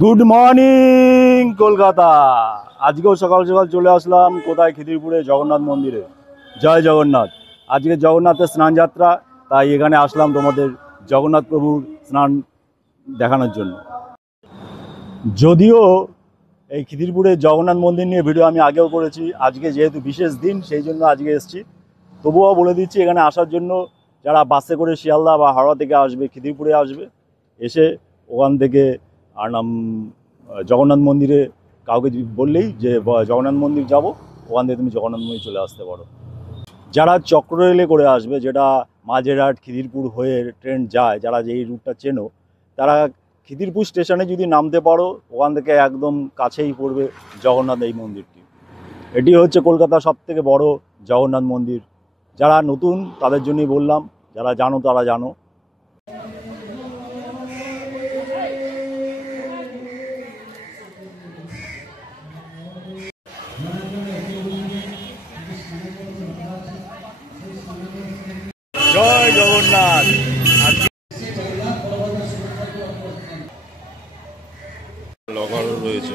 Good morning Kolkata. আজকেও সকাল সকাল চলে আসলাম কোথায়, খিদিরপুরে জগন্নাথ মন্দিরে। জয় জগন্নাথ। আজকে জগন্নাথের স্নান যাত্রা, তাই এখানে আসলাম তোমাদের জগন্নাথ প্রভুর স্নান দেখানোর জন্য। যদিও এই খিদিরপুরে জগন্নাথ মন্দির নিয়ে ভিডিও আমি আগেও করেছি, আজকে যেহেতু বিশেষ দিন সেই জন্য আজকে এসেছি। তবুও বলে দিচ্ছি, এখানে আসার জন্য যারা বাসে করে শিয়ালদা বা হাওড়া থেকে আসবে, খিদিরপুরে আসবে, এসে ওখান থেকে আর নাম জগন্নাথ মন্দিরে কাউকে বললেই যে জগন্নাথ মন্দির যাব, ওখান থেকে তুমি জগন্নাথ মন্দির চলে আসতে পারো। যারা চক্র রেলে করে আসবে, যেটা মাঝেরহাট খিদিরপুর হয়ে ট্রেন যায়, যারা যে এই রুটটা চেনো, তারা খিদিরপুর স্টেশনে যদি নামতে পারো, ওখান থেকে একদম কাছেই পড়বে জগন্নাথ এই মন্দিরটি। এটি হচ্ছে কলকাতার সবথেকে বড় জগন্নাথ মন্দির। যারা নতুন তাদের জন্যই বললাম, যারা জানো তারা জানো। জয় জগন্নাথ। লকারও রয়েছে,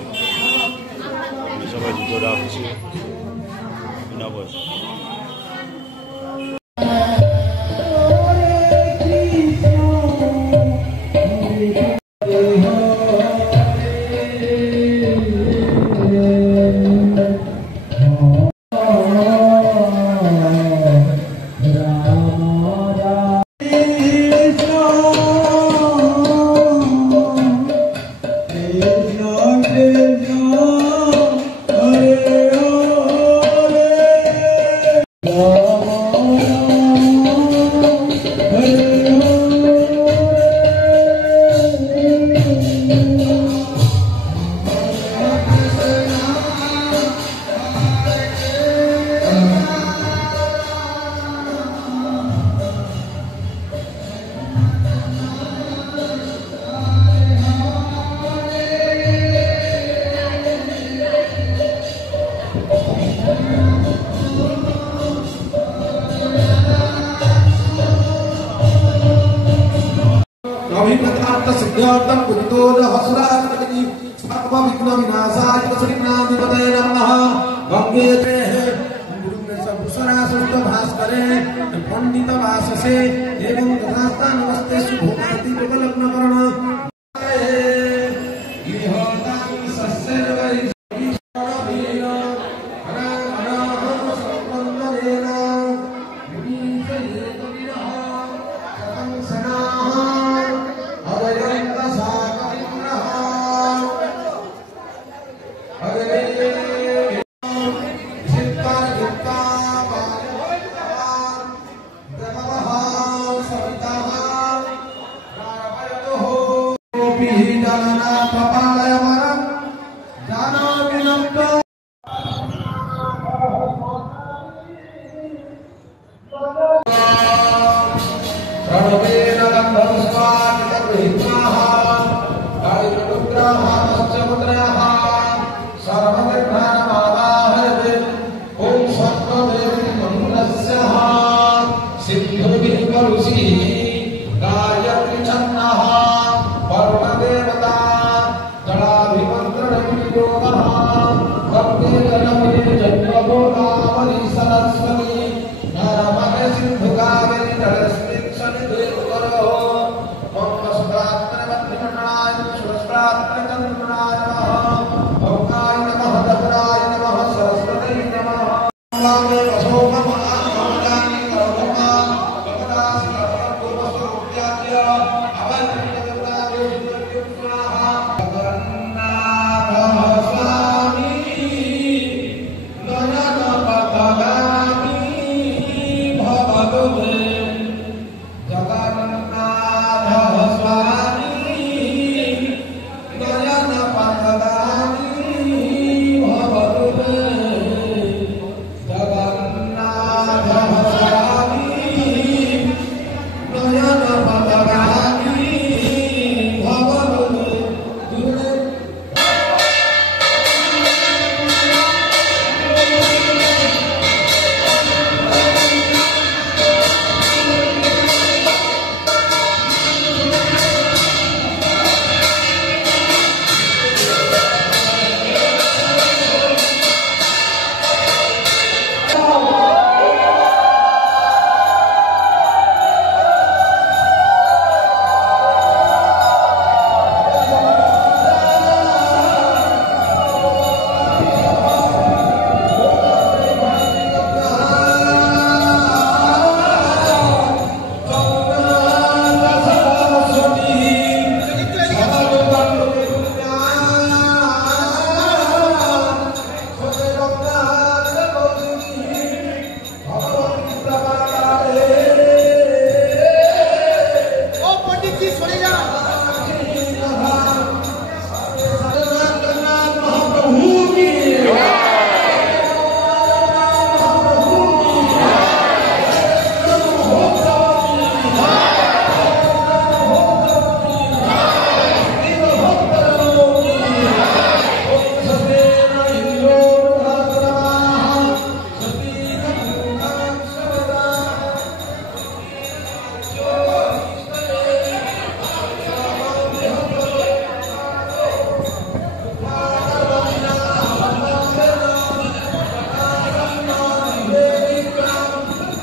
সবাই জুতো রাখছে বিনা পয়সা। पंडित वाससे एवं तथा नमस्ते शुभोपति उपलग्न करण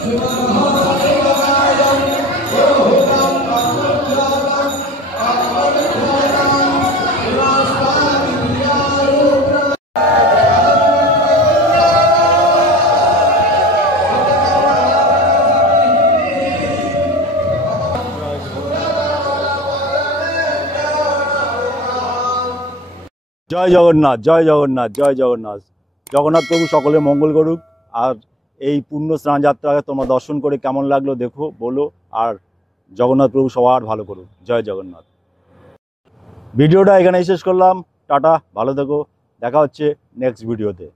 জয় জগন্নাথ, জয় জগন্নাথ, জয় জগন্নাথ। জগন্নাথ প্রভু সকলের মঙ্গল করুক। আর এই পূর্ণ স্নান যাত্রাকে তোমরা দর্শন করে কেমন লাগলো দেখো, বলো। আর জগন্নাথ প্রভু সবার ভালো করুক। জয় জগন্নাথ। ভিডিওটা এখানেই শেষ করলাম। টাটা, ভালো থেকো। দেখা হচ্ছে নেক্সট ভিডিওতে।